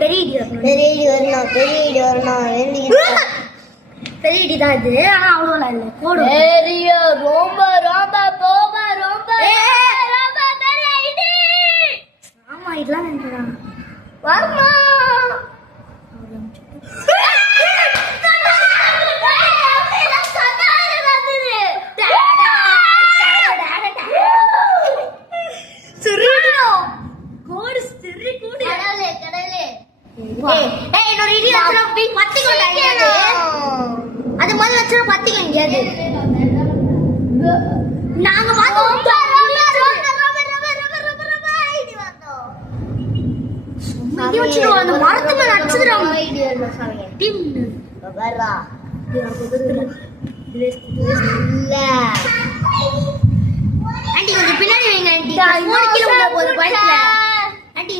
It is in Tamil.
பெரிய இடி தான் இது. ஆனா அவ்வளோ இல்ல. கோடு பெரிய ரொம்ப ரொம்ப ரொம்ப ரொம்ப ரொம்ப பெரிய இடி. ஆமா இதெல்லாம் நினைக்கிறாங்க. வர்மா அது முதல்ல லட்சம் பத்திக்க முடியாது. நாங்க மரத்து மேல அடிச்சுடுறாங்க. ஆண்டி கொஞ்சம் பின்னாடி வைங்க ஆண்டி. 3 கிலோ போகுது பைக்ல ஆண்டி.